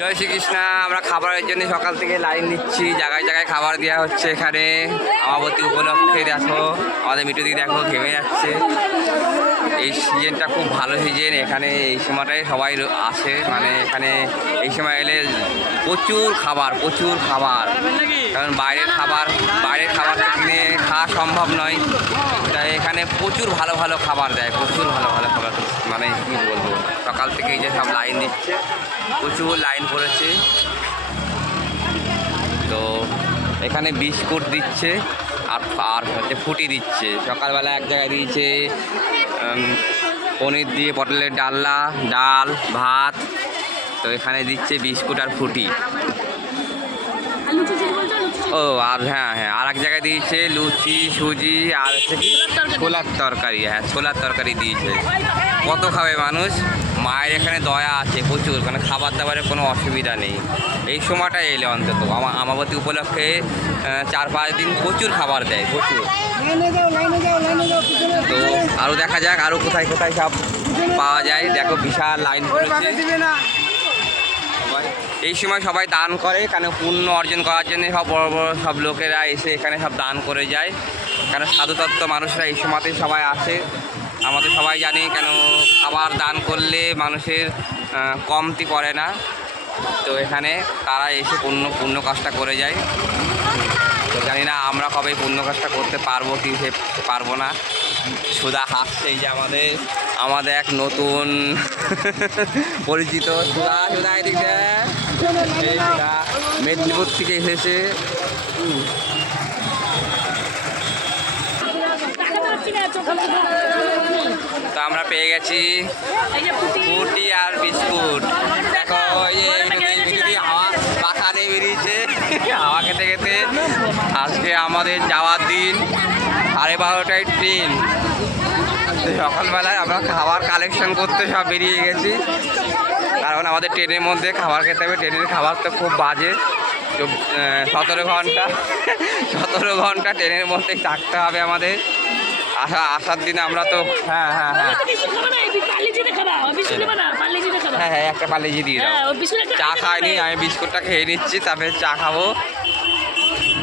জয় শ্রীকৃষ্ণা, আমরা খাবারের জন্য সকাল থেকে লাইন দিচ্ছি। জায়গায় জায়গায় খাবার দেওয়া হচ্ছে এখানে। আমাবতী উপলক্ষে দেখো, আমাদের মিটুদি দেখো ঘেমে যাচ্ছে। এই সিজনটা খুব ভালো সিজন, এখানে এই সময়টায় সবাই আসে। মানে এখানে এই সময় এলে প্রচুর খাবার প্রচুর খাবার। কারণ বাইরের খাবার বাইরের খাবার কিনে খাওয়া সম্ভব নয়। তাই এখানে প্রচুর ভালো ভালো খাবার দেয়, প্রচুর ভালো ভালো খাবার। সকাল থেকে এই যে সব লাইন দিচ্ছে, প্রচুর লাইন পড়েছে। তো এখানে বিস্কুট দিচ্ছে, আর আর হচ্ছে ফুটি দিচ্ছে। সকালবেলা এক জায়গায় দিয়েছে পনির দিয়ে পটলের ডালনা, ডাল, ভাত। তো এখানে দিচ্ছে বিস্কুট আর ফুটি। ও আর হ্যাঁ হ্যাঁ আর এক জায়গায় দিয়েছে লুচি সুজি আর হচ্ছে কি? ছোলার তরকারি। হ্যাঁ ছোলার তরকারি দিয়েছে। কত খাবে মানুষ? মায়ের এখানে দয়া আছে প্রচুর মানে খাবার দাবারের কোনো অসুবিধা নেই। এই সময়টা এলে অন্তত। আমা- আমাবতী উপলক্ষে চার পাঁচ দিন প্রচুর খাবার দেয় প্রচুর। তো আরও দেখা যাক আরও কোথায় কোথায় সব পাওয়া যায়। দেখো বিশাল লাইন পড়েছে। এই সময় সবাই দান করে, কেন পুণ্য অর্জন করার জন্য সব বড় বড় সব লোকেরা এসে এখানে সব দান করে যায়। কেন সাধুতত্ত্ব মানুষরা এই সময়তেই সবাই আসে। আমাদের সবাই জানি কেন খাবার দান করলে মানুষের কমতি পড়ে না। তো এখানে তারা এসে পুণ্য পুণ্য কাজটা করে যায়। জানি না আমরা কবে পুণ্য কাজটা করতে পারব কি সে পারব না। সুদা হাসছে যে আমাদের আমাদের এক নতুন, পরিচিত সুদা সুধা এদিকে। মেদিনীপুর থেকে এসেছে। তো আমরা পেয়ে গেছি ফুটি আর বিস্কুট। দেখো, এই যে মিঠুদি- মিঠুদি হাওয়া, পাখা দিয়ে বেরিয়েছে। হাওয়া খেতে খেতে আজকে আমাদের যাওয়ার দিন। সাড়ে বারোটায় ট্রেন। সকালবেলায় আমরা খাবার কালেকশন করতে সব বেরিয়ে গেছি। কারণ আমাদের ট্রেনের মধ্যে খাবার খেতে হবে। ট্রেনের খাবার তো খুব বাজে। সতেরো ঘণ্টা সতেরো ঘণ্টা ট্রেনের মধ্যে থাকতে হবে আমাদের। আসা আসার দিনে আমরা তো হ্যাঁ হ্যাঁ হ্যাঁ। হ্যাঁ হ্যাঁ একটা পালিয়ে দিয়ে দাও। হ্যাঁ চা খাইনি আমি বিস্কুটটা খেয়ে নিচ্ছি তারপরে চা খাব।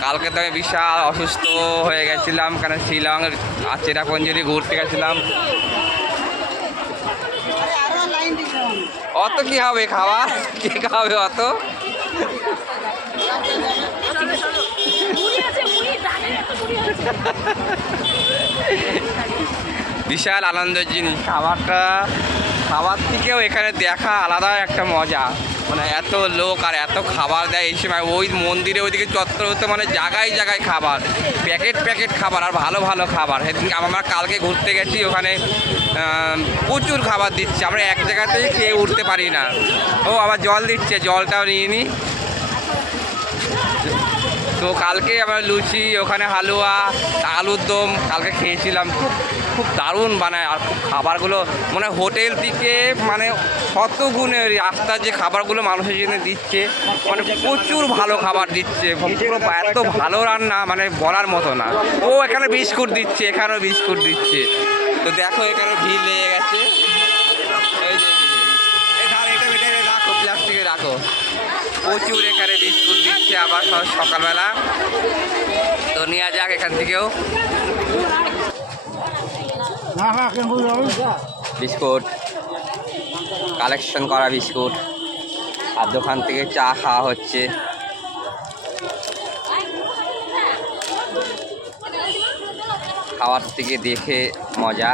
কালকে তো আমি বিশাল অসুস্থ হয়ে গেছিলাম, কেন শিলং, আর চেরাপঞ্জলি ঘুরতে গেছিলাম। অত কি হবে খাওয়া? কে খাবে অত? বিশাল আনন্দের জিনিস। খাবারটা, খাবার থেকেও এখানে দেখা আলাদা একটা মজা। মানে এত লোক আর এত খাবার দেয় এই সময়। ওই মন্দিরে ওইদিকে চত্বর হতে মানে জায়গায় জায়গায় খাবার। প্যাকেট প্যাকেট খাবার আর ভালো ভালো খাবার। সেদিন আমরা কালকে ঘুরতে গেছি, ওখানে প্রচুর খাবার দিচ্ছে। আমরা এক জায়গাতেই খেয়ে উঠতে পারি না। ও আবার জল দিচ্ছে, জলটাও নিয়ে নিই তো কালকে আমরা লুচি, ওখানে হালুয়া, আলুর দম কালকে খেয়েছিলাম। খুব দারুণ বানায় আর খাবারগুলো মানে হোটেল থেকে মানে শত গুণে রাস্তার যে খাবারগুলো মানুষের জন্য দিচ্ছে মানে প্রচুর ভালো খাবার দিচ্ছে পুরো এত ভালো রান্না মানে বলার মতো না। ও এখানে বিস্কুট দিচ্ছে, এখানেও বিস্কুট দিচ্ছে। তো দেখো এখানে ভিড় লেগে গেছে। রাখো, প্লাস্টিকে রাখো। প্রচুর এখানে বিস্কুট দিচ্ছে আবার সকালবেলা। তো নেওয়া যাক এখান থেকেও। বিস্কুট। কালেকশন করা বিস্কুট। আর দোকান থেকে চা খাওয়া হচ্ছে। খাওয়ার থেকে দেখে মজা।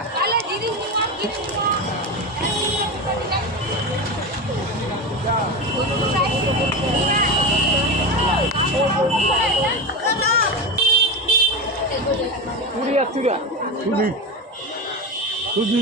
সুজি সুজি